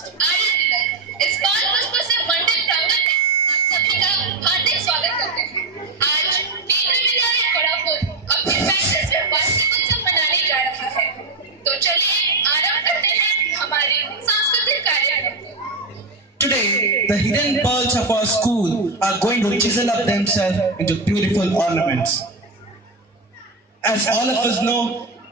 आर्य तिलक इस बाल पुष्प से मंडित प्रांगण में आप सभी का हार्दिक स्वागत करते हैं। आज केंद्रीय विद्यालय खड़गपुर अपने 35वें वार्षिक उत्सव मनाने जा रहा है, तो चलिए आरंभ करते हैं हमारे सांस्कृतिक कार्यक्रम को। Today, the hidden pearls of our school are going to chisel up themselves into beautiful ornaments. As all of us know,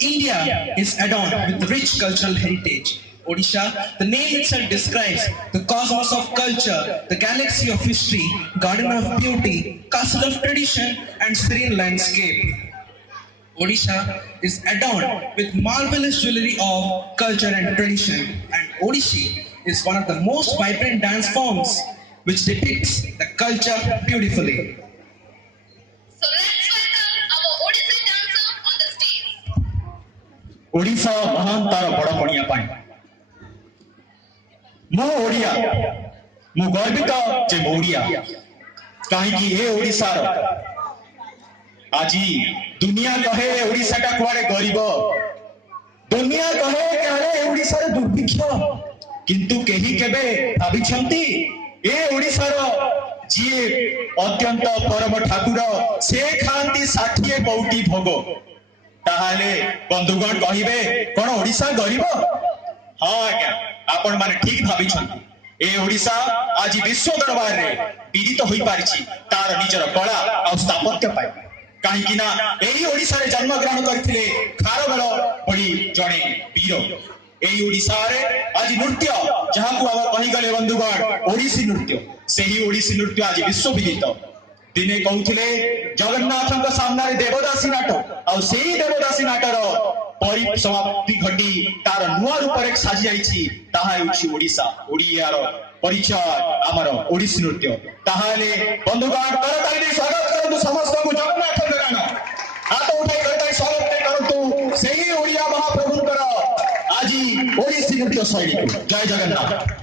India is adorned with rich cultural heritage. Odisha, the name itself describes the cosmos of culture, the galaxy of history, garden of beauty, castle of tradition, and serene landscape. Odisha is adorned with marvelous jewelry of culture and tradition, and Odissi is one of the most vibrant dance forms which depicts the culture beautifully. So let's welcome our Odissi dancer on the stage. Odisha महान तार बड़ पड़िया पाई मो ओडिया मु गर्वित जे ओडिया कहीं ए ओडिशा आज दुनिया कहे ओडिशा टा कुआडे गरीब दुनिया कहे काले ओडिशा रे दुर्भिक्ष किंतु केही केबे भाबिछंती ए ओडिशा रो जी अत्यंत परम ठाकुर से खांती 60 कौटी भोग ताहाले बंधुगण कहिबे कोन ओडिशा गरीब हां आज्ञा आपण माने ठीक भाबिछंती ए ओडिशा आज विश्व दरबार रे पीड़ित होई पारिछि तार निजर कला आ स्थापत्य पाई काहे कि ना एही ओडिशा रे जन्म ग्रहण करथिले खारबेल बड़ी जणे वीर एही ओडिशा रे आज नृत्य जहां को आम कहि गले बंधुगण ओडिसी नृत्य सेही ओडिसी नृत्य आज विश्व विदित दिने कहूथिले जगन्नाथ सामने देवदासी नाट आ सेही देवदासी नाटर परिसमाप्ति घटी तार नुआ रूप रे साजी जाईछि ताहा हेउछि ओडिशा ओडियार परिचय आमर ओडिसी नृत्य ताहाले बंधुगण करताली दे स्वागत करतु समस्त को जगन्नाथ गान हाथ उठाई करताली स्वागत करतु सेही ओडिया महाप्रभुंकर आजी ओडिसी नृत्य शैली को जय जगन्नाथ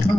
I